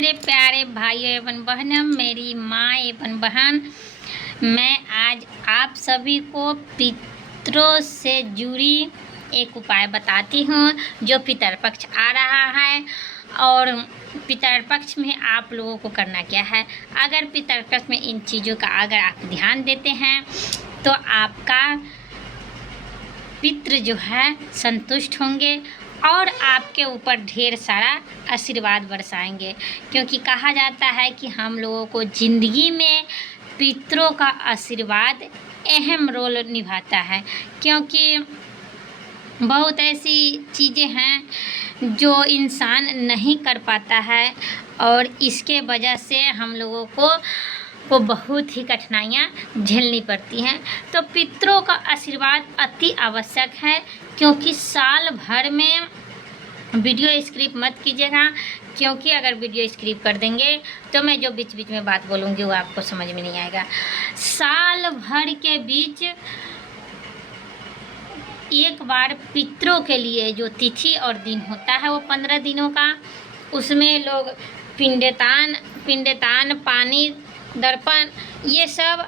मेरे प्यारे भाइयों एवं बहनों, मेरी माँ एवं बहन, मैं आज आप सभी को पितरों से जुड़ी एक उपाय बताती हूँ जो पितरपक्ष आ रहा है। और पितरपक्ष में आप लोगों को करना क्या है, अगर पितरपक्ष में इन चीज़ों का अगर आप ध्यान देते हैं तो आपका पितृ जो है संतुष्ट होंगे और आपके ऊपर ढेर सारा आशीर्वाद बरसाएंगे। क्योंकि कहा जाता है कि हम लोगों को ज़िंदगी में पितरों का आशीर्वाद अहम रोल निभाता है। क्योंकि बहुत ऐसी चीज़ें हैं जो इंसान नहीं कर पाता है और इसके वजह से हम लोगों को बहुत ही कठिनाइयाँ झेलनी पड़ती हैं। तो पितरों का आशीर्वाद अति आवश्यक है। क्योंकि साल भर में वीडियो स्किप मत कीजिएगा, क्योंकि अगर वीडियो स्किप कर देंगे तो मैं जो बीच बीच में बात बोलूँगी वो आपको समझ में नहीं आएगा। साल भर के बीच एक बार पितरों के लिए जो तिथि और दिन होता है वो 15 दिनों का, उसमें लोग पिंडदान, पानी, दर्पण ये सब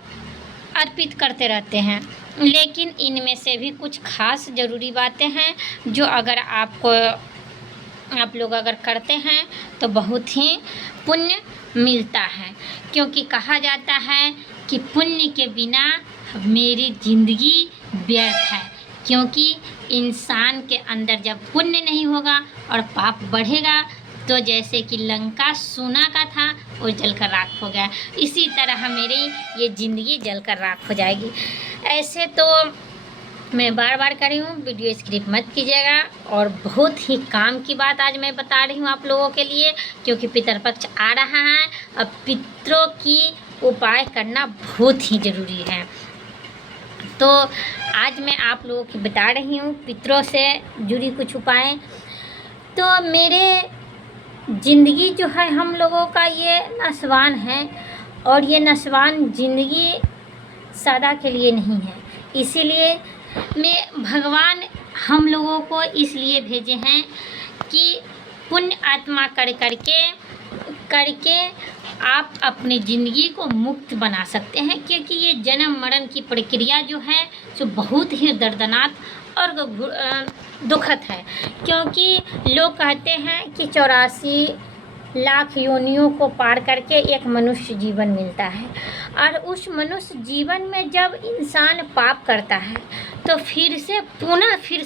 अर्पित करते रहते हैं। लेकिन इनमें से भी कुछ खास ज़रूरी बातें हैं जो अगर आप लोग अगर करते हैं तो बहुत ही पुण्य मिलता है। क्योंकि कहा जाता है कि पुण्य के बिना मेरी ज़िंदगी व्यर्थ है। क्योंकि इंसान के अंदर जब पुण्य नहीं होगा और पाप बढ़ेगा तो जैसे कि लंका सोना का था वो जलकर राख हो गया, इसी तरह मेरी ये ज़िंदगी जलकर राख हो जाएगी। ऐसे तो मैं बार बार कर रही हूँ, वीडियो स्किप मत कीजिएगा। और बहुत ही काम की बात आज मैं बता रही हूँ आप लोगों के लिए, क्योंकि पितरपक्ष आ रहा है। अब पितरों की उपाय करना बहुत ही ज़रूरी है। तो आज मैं आप लोगों की बता रही हूँ पितरों से जुड़ी कुछ उपाय। तो मेरे ज़िंदगी जो है हम लोगों का ये नस्वान है और ये नस्वान ज़िंदगी सदा के लिए नहीं है। इसीलिए मैं भगवान हम लोगों को इसलिए भेजे हैं कि पुण्य आत्मा करके आप अपनी ज़िंदगी को मुक्त बना सकते हैं। क्योंकि ये जन्म मरण की प्रक्रिया जो है जो बहुत ही दर्दनाक और दुखद है। क्योंकि लोग कहते हैं कि 84 लाख योनियों को पार करके एक मनुष्य जीवन मिलता है। और उस मनुष्य जीवन में जब इंसान पाप करता है तो फिर से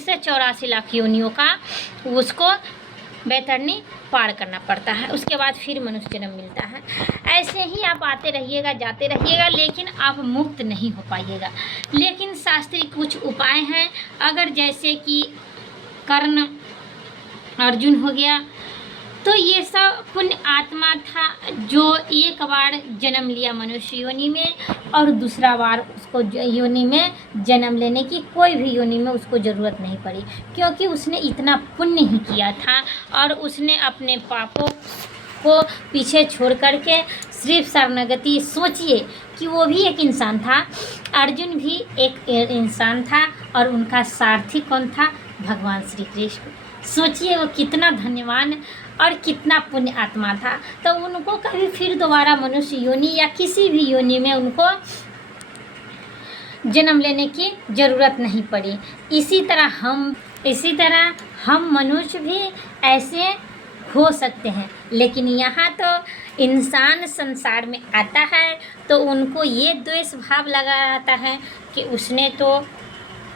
84 लाख योनियों का उसको बेतरनी पार करना पड़ता है। उसके बाद फिर मनुष्य जन्म मिलता है। ऐसे ही आप आते रहिएगा, जाते रहिएगा, लेकिन आप मुक्त नहीं हो पाइएगा। लेकिन शास्त्रीय कुछ उपाय हैं। अगर जैसे कि कर्ण अर्जुन हो गया, तो ये सब पुण्य आत्मा था जो एक बार जन्म लिया मनुष्य योनि में और दूसरा बार उसको योनि में जन्म लेने की कोई भी योनि में उसको ज़रूरत नहीं पड़ी। क्योंकि उसने इतना पुण्य ही किया था और उसने अपने पापों को पीछे छोड़ करके सिर्फ शरणागति। सोचिए कि वो भी एक इंसान था, अर्जुन भी एक इंसान था और उनका सारथी कौन था? भगवान श्री कृष्ण। सोचिए वो कितना धन्यवान और कितना पुण्य आत्मा था। तो उनको कभी फिर दोबारा मनुष्य योनि या किसी भी योनि में उनको जन्म लेने की ज़रूरत नहीं पड़ी। इसी तरह हम मनुष्य भी ऐसे हो सकते हैं। लेकिन यहाँ तो इंसान संसार में आता है तो उनको ये द्वेष भाव लगा रहता है कि उसने तो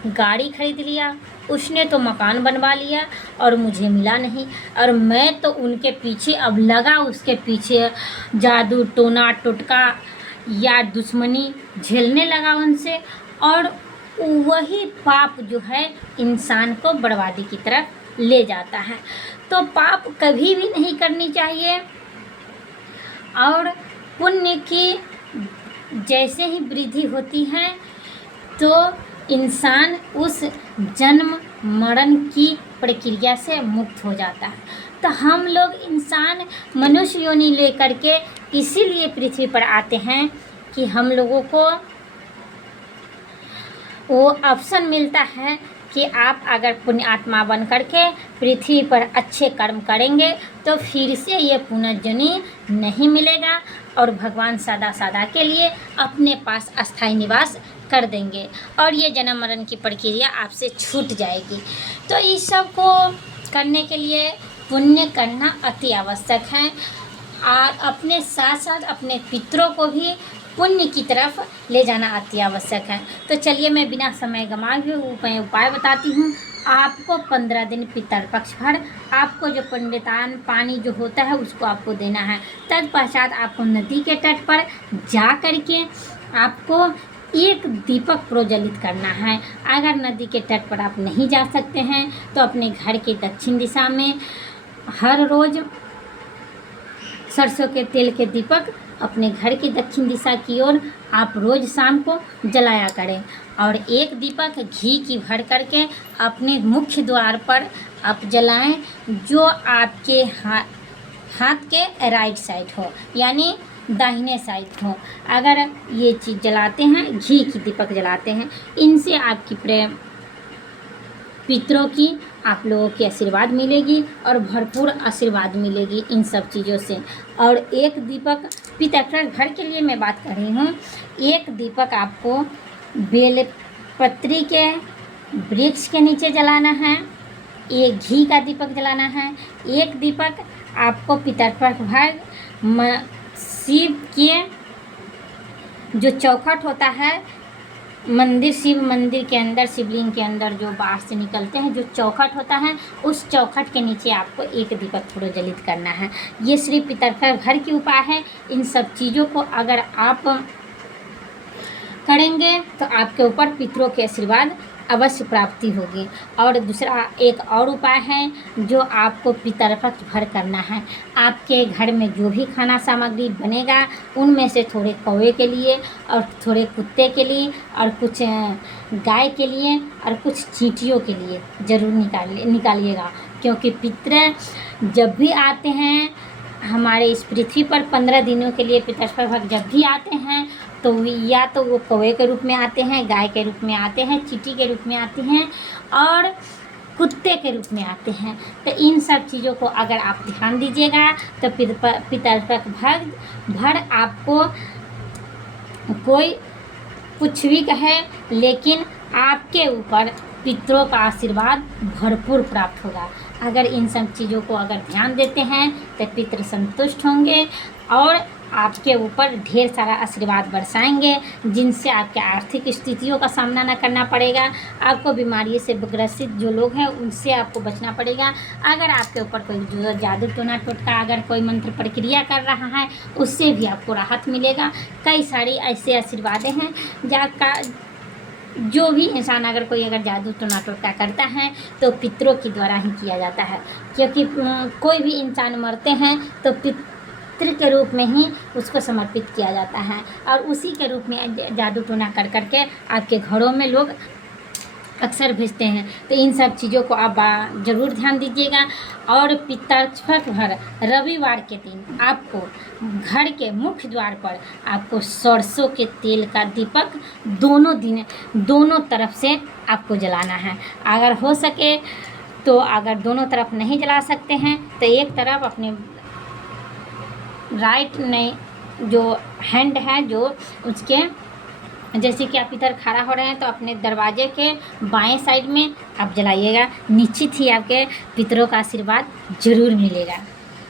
गाड़ी खरीद लिया, उसने तो मकान बनवा लिया और मुझे मिला नहीं। और मैं तो उनके पीछे अब लगा, उसके पीछे जादू टोना टोटका या दुश्मनी झेलने लगा उनसे। और वही पाप जो है इंसान को बर्बादी की तरफ ले जाता है। तो पाप कभी भी नहीं करनी चाहिए। और पुण्य की जैसे ही वृद्धि होती है तो इंसान उस जन्म मरण की प्रक्रिया से मुक्त हो जाता है। तो हम लोग इंसान मनुष्य योनि लेकर के इसीलिए पृथ्वी पर आते हैं कि हम लोगों को वो ऑप्शन मिलता है कि आप अगर पुण्य आत्मा बन करके पृथ्वी पर अच्छे कर्म करेंगे तो फिर से ये पुनर्जन्म नहीं मिलेगा और भगवान सदा के लिए अपने पास अस्थायी निवास कर देंगे और ये जन्म मरण की प्रक्रिया आपसे छूट जाएगी। तो इस सब को करने के लिए पुण्य करना अति आवश्यक है और अपने साथ साथ अपने पितरों को भी पुण्य की तरफ ले जाना अति आवश्यक है। तो चलिए मैं बिना समय गंवाए हुए उपाय बताती हूँ। आपको 15 दिन पितरपक्ष भर आपको जो पंडितान पानी जो होता है उसको आपको देना है। तत्पश्चात आपको नदी के तट पर जा कर के आपको एक दीपक प्रोज्वलित करना है। अगर नदी के तट पर आप नहीं जा सकते हैं तो अपने घर के दक्षिण दिशा में हर रोज़ सरसों के तेल के दीपक अपने घर की दक्षिण दिशा की ओर आप रोज़ शाम को जलाया करें और एक दीपक घी की भर करके अपने मुख्य द्वार पर आप जलाएं जो आपके हाथ के राइट साइड हो यानी दाहिने साइड हो। अगर ये चीज़ जलाते हैं, घी की दीपक जलाते हैं, इनसे आपकी प्रेम पितरों की आप लोगों की आशीर्वाद मिलेगी और भरपूर आशीर्वाद मिलेगी इन सब चीज़ों से। और एक दीपक पितरपक्ष भर के लिए मैं बात कर रही हूँ। एक दीपक आपको बेलपत्री के वृक्ष के नीचे जलाना है, एक घी का दीपक जलाना है। एक दीपक आपको पितरपक्ष भर शिव के जो चौखट होता है मंदिर, शिव मंदिर के अंदर, शिवलिंग के अंदर जो बाहर से निकलते हैं जो चौखट होता है उस चौखट के नीचे आपको एक दीपक प्रोज्वलित करना है। ये सिर्फ पितरपक्ष भर की उपाय है। इन सब चीज़ों को अगर आप करेंगे तो आपके ऊपर पितरों के आशीर्वाद अवश्य प्राप्ति होगी। और दूसरा एक और उपाय है जो आपको पितरपक्ष भर करना है। आपके घर में जो भी खाना सामग्री बनेगा उनमें से थोड़े कौवे के लिए और थोड़े कुत्ते के लिए और कुछ गाय के लिए और कुछ चींटियों के लिए ज़रूर निकालिएगा। क्योंकि पितर जब भी आते हैं हमारे इस पृथ्वी पर 15 दिनों के लिए पितरपक्ष भर जब भी आते हैं तो या तो वो कौवे के रूप में आते हैं, गाय के रूप में आते हैं, चींटी के रूप में आते हैं और कुत्ते के रूप में आते हैं। तो इन सब चीज़ों को अगर आप ध्यान दीजिएगा तो पितरपक्ष भर आपको कोई कुछ भी कहे लेकिन आपके ऊपर पितरों का आशीर्वाद भरपूर प्राप्त होगा। अगर इन सब चीज़ों को अगर ध्यान देते हैं तो पितर संतुष्ट होंगे और आपके ऊपर ढेर सारा आशीर्वाद बरसाएंगे जिनसे आपके आर्थिक स्थितियों का सामना न करना पड़ेगा। आपको बीमारी से ग्रसित जो लोग हैं उनसे आपको बचना पड़ेगा। अगर आपके ऊपर कोई जो जादू टोना टोटका अगर कोई मंत्र प्रक्रिया कर रहा है उससे भी आपको राहत मिलेगा। कई सारी ऐसे आशीर्वादें हैं जाका जो भी इंसान अगर जादू टोना टोटका करता है तो पितरों के द्वारा ही किया जाता है। क्योंकि कोई भी इंसान मरते हैं तो पितृ के रूप में ही उसको समर्पित किया जाता है और उसी के रूप में जादू टोना कर करके आपके घरों में लोग अक्सर भेजते हैं। तो इन सब चीज़ों को आप ज़रूर ध्यान दीजिएगा। और पितरपक्ष भर रविवार के दिन आपको घर के मुख्य द्वार पर आपको सरसों के तेल का दीपक दोनों तरफ से आपको जलाना है। अगर हो सके तो अगर दोनों तरफ नहीं जला सकते हैं तो एक तरफ अपने राइट नहीं जो हैंड है जो उसके जैसे कि आप इधर खड़ा हो रहे हैं तो अपने दरवाजे के बाएं साइड में आप जलाइएगा। निश्चित ही आपके पितरों का आशीर्वाद ज़रूर मिलेगा।